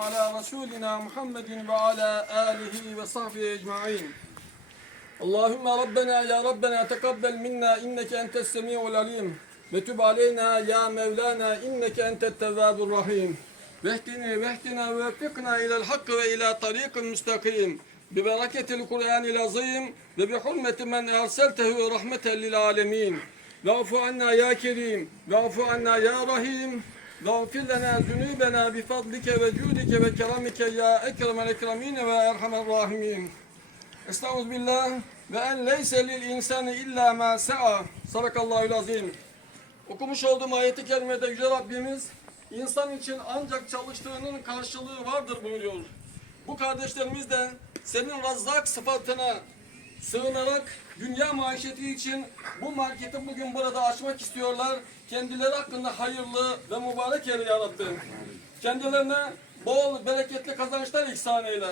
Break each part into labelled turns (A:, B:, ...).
A: على رسولنا محمد وعلى آله وصحبه أجمعين. اللهم ربنا يا ربنا تقبل منا إنك أنت السميع العليم. وتب علينا يا مولانا إنك أنت التواب الرحيم. واهدنا واهدنا ووفقنا إلى الحق وإلى طريق مستقيم. ببركة القرآن العظيم وبحرمة من أرسلته رحمة للعالمين. واعف عنا يا كريم واعف عنا يا رحيم. Gafir lena zunubena bi fadlike ve cudike ve keramike ya ekremel ekramine ve erhamer rahimin. Estağfirullah ve en leyse lil insani illa ma sa'a. Sadakallahu azim. Okumuş olduğum ayeti kerimede Yüce Rabbimiz insan için ancak çalıştığının karşılığı vardır buyuruyor. Bu kardeşlerimiz de senin razzak sıfatına sığınarak dünya maişeti için bu marketi bugün burada açmak istiyorlar. Kendileri hakkında hayırlı ve mübarek eyle ya Rabbi. Kendilerine bol bereketli kazançlar ihsan eyle.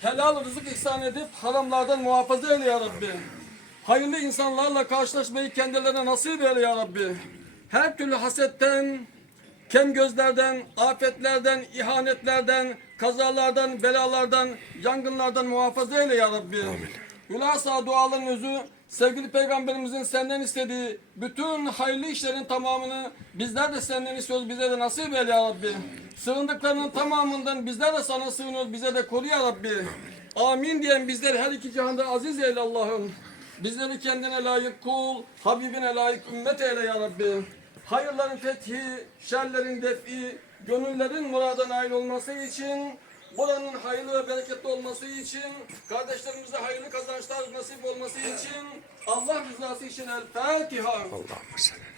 A: Helal rızık ihsan edip haramlardan muhafaza eyle ya Rabbi. Hayırlı insanlarla karşılaşmayı kendilerine nasip eyle ya Rabbi. Her türlü hasetten, kem gözlerden, afetlerden, ihanetlerden, kazalardan, belalardan, yangınlardan muhafaza eyle ya Rabbi. Hülasa duaların özü, sevgili peygamberimizin senden istediği bütün hayırlı işlerin tamamını bizler de senden istiyoruz, bize de nasip eyle ya Rabbi. Sığındıklarının tamamından bizler de sana sığınıyoruz, bize de koru ya Rabbi. Amin diyen bizleri her iki cihanda aziz eyle Allah'ım. Bizleri kendine layık kul, Habibine layık ümmet eyle ya Rabbi. Hayırların fethi, şerlerin defi, gönüllerin murada nail olması için, buranın hayırlı ve bereketli olması için, kardeşlerimize hayırlı kazançlar nasip olması için, Allah rızası için El Fatiha.
B: Allahümme salli.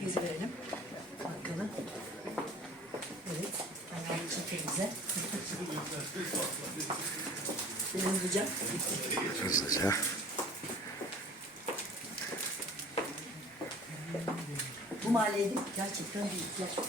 C: Yüz verelim. Hakkını. Evet. Temize. Benim hocam.
B: Hızlıca.
C: mahalleydi. Gerçekten bir ihtiyaç var.